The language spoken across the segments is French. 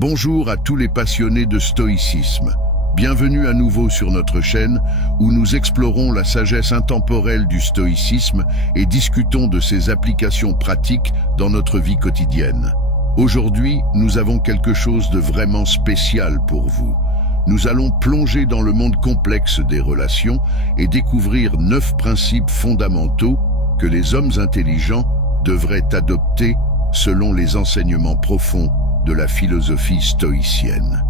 Bonjour à tous les passionnés de stoïcisme. Bienvenue à nouveau sur notre chaîne où nous explorons la sagesse intemporelle du stoïcisme et discutons de ses applications pratiques dans notre vie quotidienne. Aujourd'hui, nous avons quelque chose de vraiment spécial pour vous. Nous allons plonger dans le monde complexe des relations et découvrir 9 principes fondamentaux que les hommes intelligents devraient adopter selon les enseignements profonds de la philosophie stoïcienne.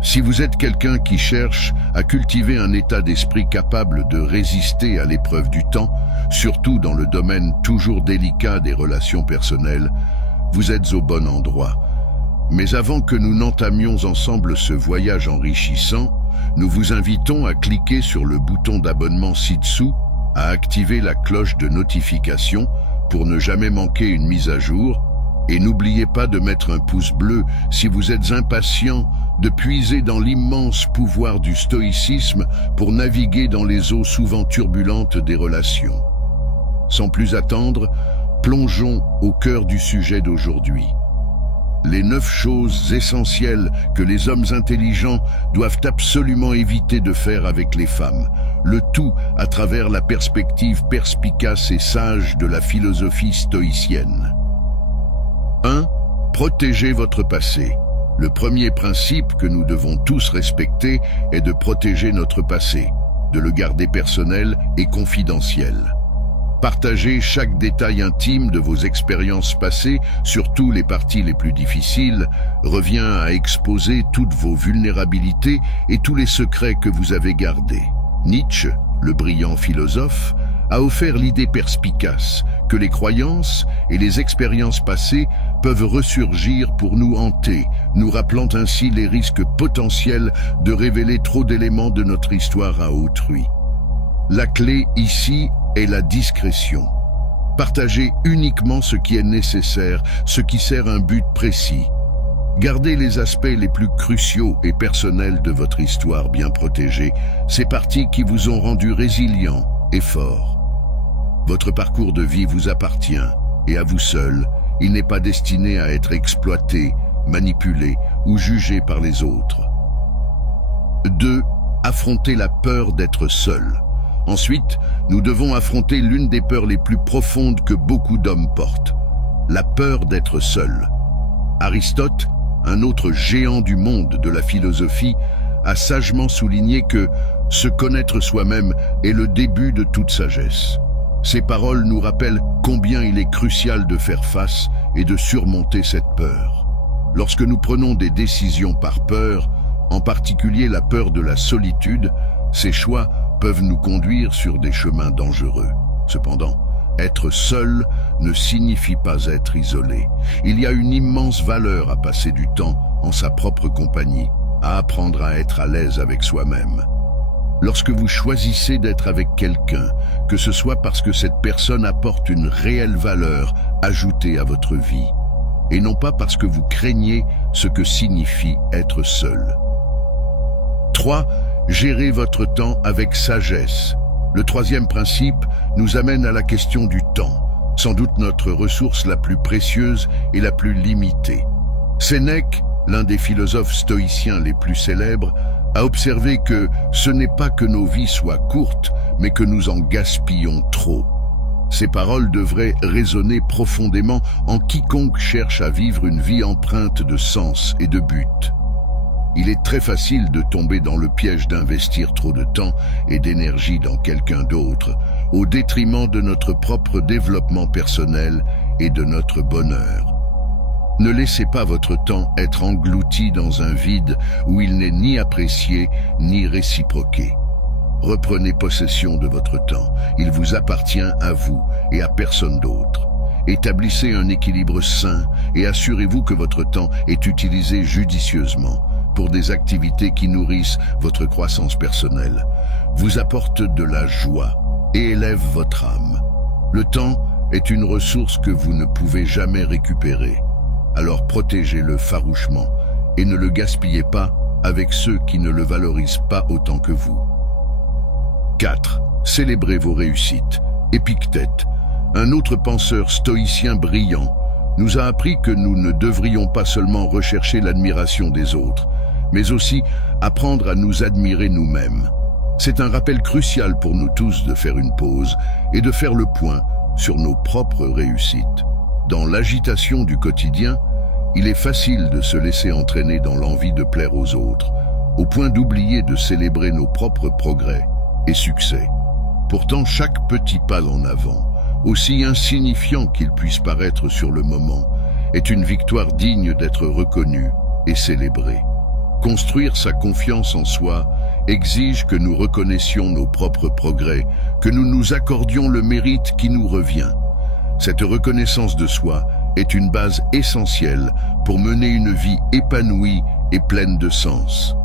Si vous êtes quelqu'un qui cherche à cultiver un état d'esprit capable de résister à l'épreuve du temps, surtout dans le domaine toujours délicat des relations personnelles, vous êtes au bon endroit. Mais avant que nous n'entamions ensemble ce voyage enrichissant, nous vous invitons à cliquer sur le bouton d'abonnement ci-dessous, à activer la cloche de notification pour ne jamais manquer une mise à jour, et n'oubliez pas de mettre un pouce bleu si vous êtes impatient de puiser dans l'immense pouvoir du stoïcisme pour naviguer dans les eaux souvent turbulentes des relations. Sans plus attendre, plongeons au cœur du sujet d'aujourd'hui. Les 9 choses essentielles que les hommes intelligents doivent absolument éviter de faire avec les femmes, le tout à travers la perspective perspicace et sage de la philosophie stoïcienne. 1. Protégez votre passé. Le premier principe que nous devons tous respecter est de protéger notre passé, de le garder personnel et confidentiel. Partagez chaque détail intime de vos expériences passées, surtout les parties les plus difficiles, revient à exposer toutes vos vulnérabilités et tous les secrets que vous avez gardés. Nietzsche, le brillant philosophe, a offert l'idée perspicace que les croyances et les expériences passées peuvent ressurgir pour nous hanter, nous rappelant ainsi les risques potentiels de révéler trop d'éléments de notre histoire à autrui. La clé ici est la discrétion. Partagez uniquement ce qui est nécessaire, ce qui sert un but précis. Gardez les aspects les plus cruciaux et personnels de votre histoire bien protégés, ces parties qui vous ont rendu résilient et fort. Votre parcours de vie vous appartient, et à vous seul, il n'est pas destiné à être exploité, manipulé ou jugé par les autres. 2. Affrontez la peur d'être seul. Ensuite, nous devons affronter l'une des peurs les plus profondes que beaucoup d'hommes portent, la peur d'être seul. Aristote, un autre géant du monde de la philosophie, a sagement souligné que se connaître soi-même est le début de toute sagesse. Ces paroles nous rappellent combien il est crucial de faire face et de surmonter cette peur. Lorsque nous prenons des décisions par peur, en particulier la peur de la solitude, ces choix peuvent nous conduire sur des chemins dangereux. Cependant, être seul ne signifie pas être isolé. Il y a une immense valeur à passer du temps en sa propre compagnie, à apprendre à être à l'aise avec soi-même. Lorsque vous choisissez d'être avec quelqu'un, que ce soit parce que cette personne apporte une réelle valeur ajoutée à votre vie, et non pas parce que vous craignez ce que signifie être seul. 3. Gérez votre temps avec sagesse. Le troisième principe nous amène à la question du temps, sans doute notre ressource la plus précieuse et la plus limitée. Sénèque, l'un des philosophes stoïciens les plus célèbres, a observé que ce n'est pas que nos vies soient courtes, mais que nous en gaspillons trop. Ces paroles devraient résonner profondément en quiconque cherche à vivre une vie empreinte de sens et de but. Il est très facile de tomber dans le piège d'investir trop de temps et d'énergie dans quelqu'un d'autre, au détriment de notre propre développement personnel et de notre bonheur. Ne laissez pas votre temps être englouti dans un vide où il n'est ni apprécié ni réciproqué. Reprenez possession de votre temps. Il vous appartient à vous et à personne d'autre. Établissez un équilibre sain et assurez-vous que votre temps est utilisé judicieusement pour des activités qui nourrissent votre croissance personnelle, vous apportent de la joie et élèvent votre âme. Le temps est une ressource que vous ne pouvez jamais récupérer. Alors protégez-le farouchement et ne le gaspillez pas avec ceux qui ne le valorisent pas autant que vous. 4. Célébrez vos réussites. Épictète, un autre penseur stoïcien brillant, nous a appris que nous ne devrions pas seulement rechercher l'admiration des autres, mais aussi apprendre à nous admirer nous-mêmes. C'est un rappel crucial pour nous tous de faire une pause et de faire le point sur nos propres réussites. Dans l'agitation du quotidien, il est facile de se laisser entraîner dans l'envie de plaire aux autres, au point d'oublier de célébrer nos propres progrès et succès. Pourtant, chaque petit pas en avant, aussi insignifiant qu'il puisse paraître sur le moment, est une victoire digne d'être reconnue et célébrée. Construire sa confiance en soi exige que nous reconnaissions nos propres progrès, que nous nous accordions le mérite qui nous revient. Cette reconnaissance de soi est une base essentielle pour mener une vie épanouie et pleine de sens.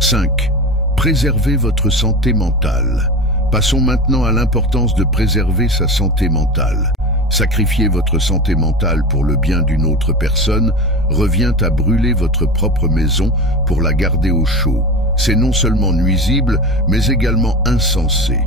5. Préservez votre santé mentale. Passons maintenant à l'importance de préserver sa santé mentale. Sacrifier votre santé mentale pour le bien d'une autre personne revient à brûler votre propre maison pour la garder au chaud. C'est non seulement nuisible, mais également insensé.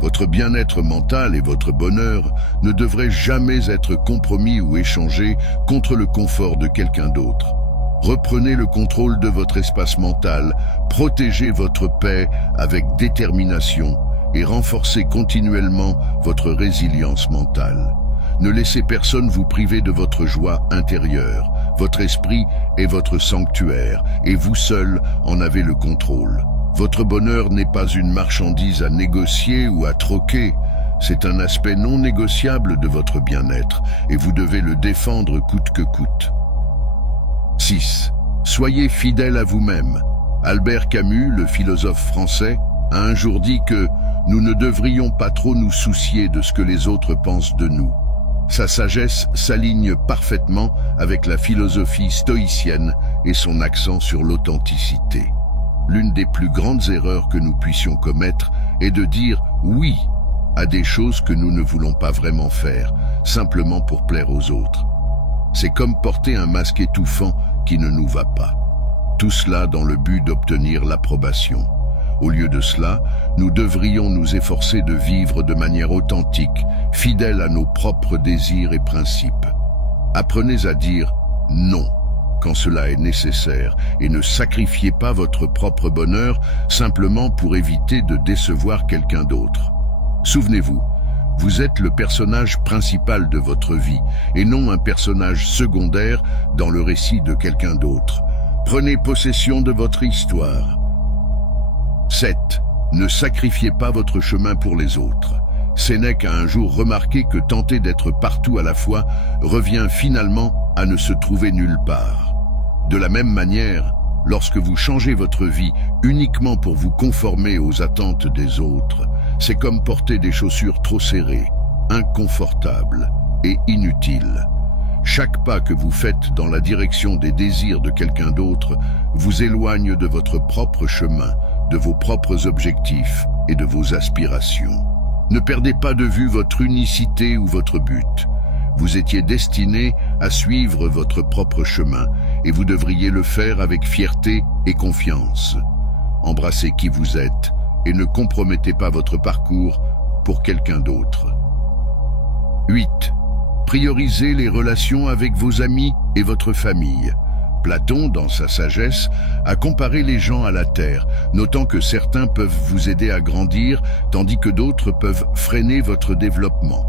Votre bien-être mental et votre bonheur ne devraient jamais être compromis ou échangés contre le confort de quelqu'un d'autre. Reprenez le contrôle de votre espace mental, protégez votre paix avec détermination et renforcez continuellement votre résilience mentale. Ne laissez personne vous priver de votre joie intérieure. Votre esprit est votre sanctuaire et vous seul en avez le contrôle. Votre bonheur n'est pas une marchandise à négocier ou à troquer. C'est un aspect non négociable de votre bien-être et vous devez le défendre coûte que coûte. 6. Soyez fidèle à vous-même. Albert Camus, le philosophe français, a un jour dit que nous ne devrions pas trop nous soucier de ce que les autres pensent de nous. Sa sagesse s'aligne parfaitement avec la philosophie stoïcienne et son accent sur l'authenticité. L'une des plus grandes erreurs que nous puissions commettre est de dire « oui » à des choses que nous ne voulons pas vraiment faire, simplement pour plaire aux autres. C'est comme porter un masque étouffant qui ne nous va pas. Tout cela dans le but d'obtenir l'approbation. Au lieu de cela, nous devrions nous efforcer de vivre de manière authentique, fidèle à nos propres désirs et principes. Apprenez à dire « non » quand cela est nécessaire et ne sacrifiez pas votre propre bonheur simplement pour éviter de décevoir quelqu'un d'autre. Souvenez-vous, vous êtes le personnage principal de votre vie et non un personnage secondaire dans le récit de quelqu'un d'autre. Prenez possession de votre histoire. 7. Ne sacrifiez pas votre chemin pour les autres. Sénèque a un jour remarqué que tenter d'être partout à la fois revient finalement à ne se trouver nulle part. De la même manière, lorsque vous changez votre vie uniquement pour vous conformer aux attentes des autres, c'est comme porter des chaussures trop serrées, inconfortables et inutiles. Chaque pas que vous faites dans la direction des désirs de quelqu'un d'autre vous éloigne de votre propre chemin, de vos propres objectifs et de vos aspirations. Ne perdez pas de vue votre unicité ou votre but. Vous étiez destiné à suivre votre propre chemin et vous devriez le faire avec fierté et confiance. Embrassez qui vous êtes et ne compromettez pas votre parcours pour quelqu'un d'autre. 8. Priorisez les relations avec vos amis et votre famille. Platon, dans sa sagesse, a comparé les gens à la terre, notant que certains peuvent vous aider à grandir, tandis que d'autres peuvent freiner votre développement.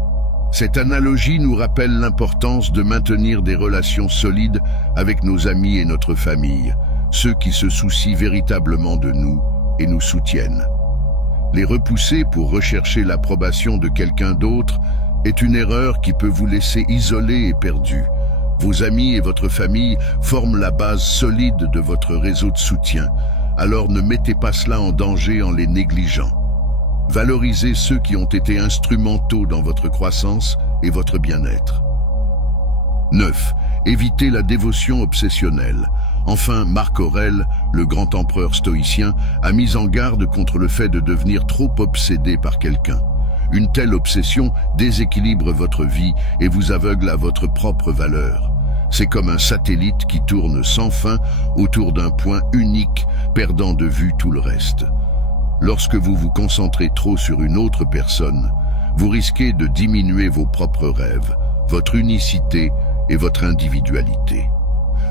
Cette analogie nous rappelle l'importance de maintenir des relations solides avec nos amis et notre famille, ceux qui se soucient véritablement de nous et nous soutiennent. Les repousser pour rechercher l'approbation de quelqu'un d'autre est une erreur qui peut vous laisser isolé et perdu. Vos amis et votre famille forment la base solide de votre réseau de soutien, alors ne mettez pas cela en danger en les négligeant. Valorisez ceux qui ont été instrumentaux dans votre croissance et votre bien-être. 9. Évitez la dévotion obsessionnelle. Enfin, Marc Aurèle, le grand empereur stoïcien, a mis en garde contre le fait de devenir trop obsédé par quelqu'un. Une telle obsession déséquilibre votre vie et vous aveugle à votre propre valeur. C'est comme un satellite qui tourne sans fin autour d'un point unique, perdant de vue tout le reste. Lorsque vous vous concentrez trop sur une autre personne, vous risquez de diminuer vos propres rêves, votre unicité, et votre individualité.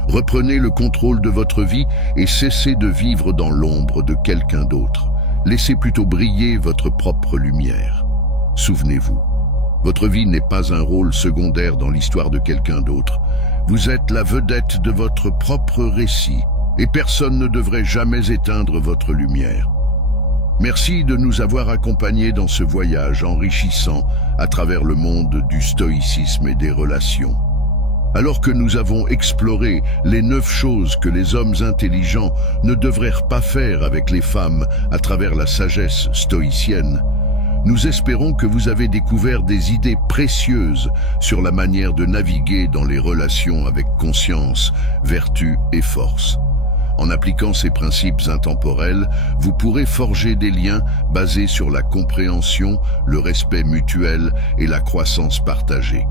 Reprenez le contrôle de votre vie et cessez de vivre dans l'ombre de quelqu'un d'autre. Laissez plutôt briller votre propre lumière. Souvenez-vous, votre vie n'est pas un rôle secondaire dans l'histoire de quelqu'un d'autre. Vous êtes la vedette de votre propre récit et personne ne devrait jamais éteindre votre lumière. Merci de nous avoir accompagnés dans ce voyage enrichissant à travers le monde du stoïcisme et des relations. Alors que nous avons exploré les 9 choses que les hommes intelligents ne devraient pas faire avec les femmes à travers la sagesse stoïcienne, nous espérons que vous avez découvert des idées précieuses sur la manière de naviguer dans les relations avec conscience, vertu et force. En appliquant ces principes intemporels, vous pourrez forger des liens basés sur la compréhension, le respect mutuel et la croissance partagée.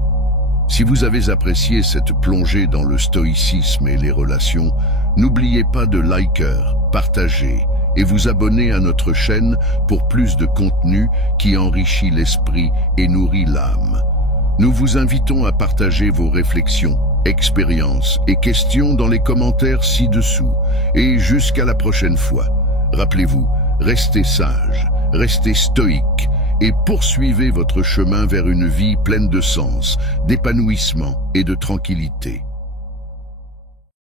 Si vous avez apprécié cette plongée dans le stoïcisme et les relations, n'oubliez pas de liker, partager et vous abonner à notre chaîne pour plus de contenu qui enrichit l'esprit et nourrit l'âme. Nous vous invitons à partager vos réflexions, expériences et questions dans les commentaires ci-dessous. Et jusqu'à la prochaine fois, rappelez-vous, restez sages, restez stoïques et poursuivez votre chemin vers une vie pleine de sens, d'épanouissement et de tranquillité.